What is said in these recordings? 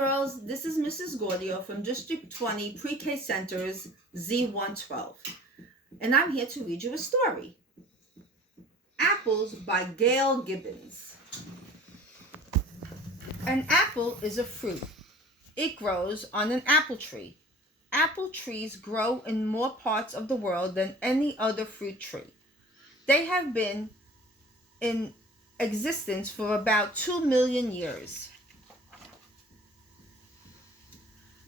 girls, this is Mrs. Gaudio from District 20 Pre-K Center's Z112, and I'm here to read you a story. Apples by Gail Gibbons. An apple is a fruit. It grows on an apple tree. Apple trees grow in more parts of the world than any other fruit tree. They have been in existence for about 2 million years.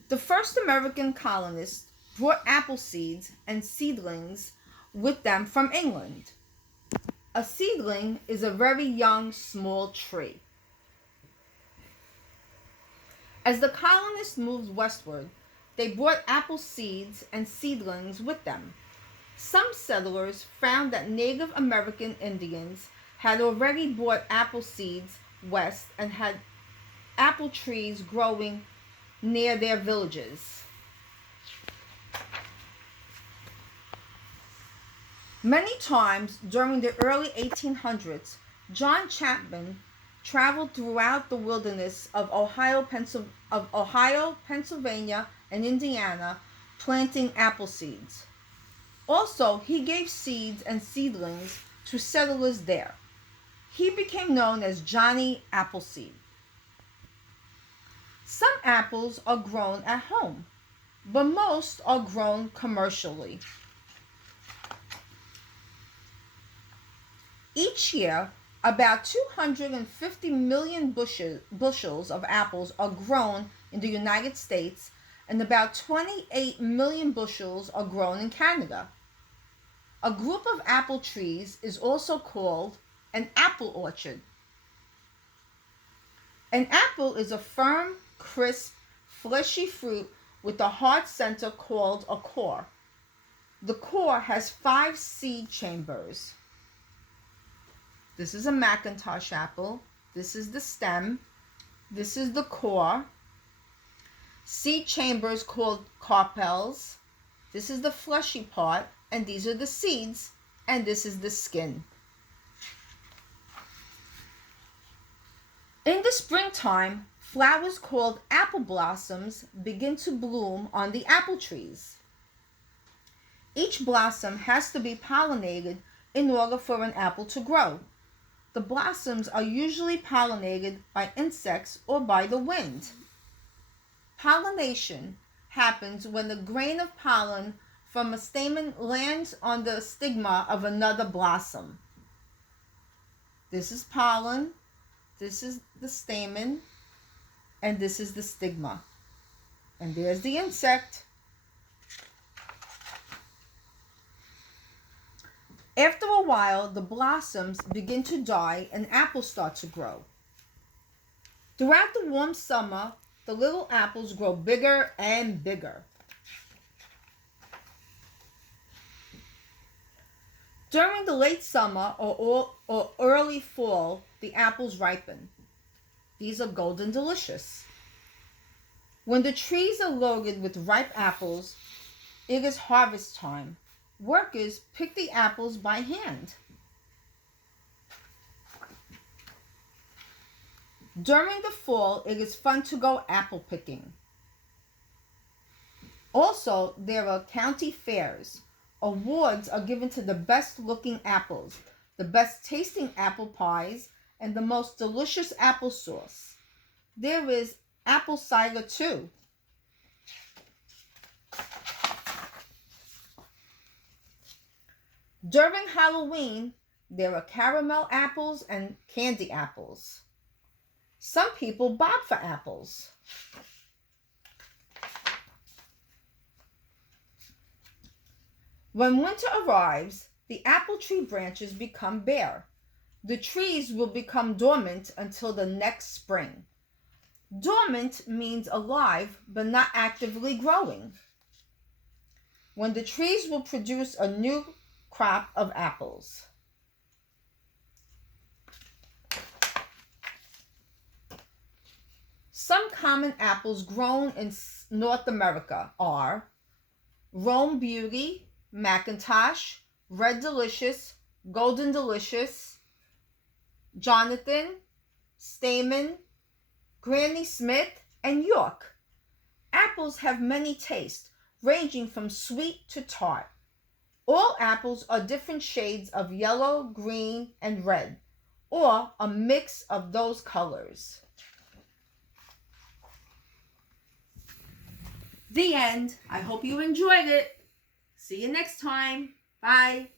The first American colonists brought apple seeds and seedlings with them from England. A seedling is a very young, small tree. As the colonists moved westward, they brought apple seeds and seedlings with them. Some settlers found that Native American Indians had already brought apple seeds west and had apple trees growing near their villages. Many times during the early 1800s, John Chapman traveled throughout the wilderness of Ohio, Pennsylvania, and Indiana, planting apple seeds. Also, he gave seeds and seedlings to settlers there. He became known as Johnny Appleseed. Some apples are grown at home, but most are grown commercially. Each year, about 250 million bushels of apples are grown in the United States, and about 28 million bushels are grown in Canada. A group of apple trees is also called an apple orchard. An apple is a firm, crisp, fleshy fruit with a hard center called a core. The core has 5 seed chambers. This is a Macintosh apple. This is the stem. This is the core. Seed chambers called carpels. This is the fleshy part, and these are the seeds, and this is the skin. In the springtime, flowers called apple blossoms begin to bloom on the apple trees. Each blossom has to be pollinated in order for an apple to grow. The blossoms are usually pollinated by insects or by the wind. Pollination happens when the grain of pollen from a stamen lands on the stigma of another blossom. This is pollen, this is the stamen, and this is the stigma. And there's the insect. After a while, the blossoms begin to die and apples start to grow. Throughout the warm summer, the little apples grow bigger and bigger. During the late summer or early fall, the apples ripen. These are golden delicious. When the trees are loaded with ripe apples, it is harvest time. Workers pick the apples by hand. During the fall, it is fun to go apple picking. Also, there are county fairs. Awards are given to the best looking apples, the best tasting apple pies, and the most delicious applesauce. There is apple cider too. During Halloween, there are caramel apples and candy apples. Some people bob for apples. When winter arrives, the apple tree branches become bare. The trees will become dormant until the next spring. Dormant means alive but not actively growing, when the trees will produce a new crop of apples. Some common apples grown in North America are Rome Beauty, Macintosh, Red Delicious, Golden Delicious, Jonathan, Stamen, Granny Smith, And York. Apples have many tastes, ranging from sweet to tart. All apples are different shades of yellow, green, and red, or a mix of those colors. The end. I hope you enjoyed it. See you next time. Bye.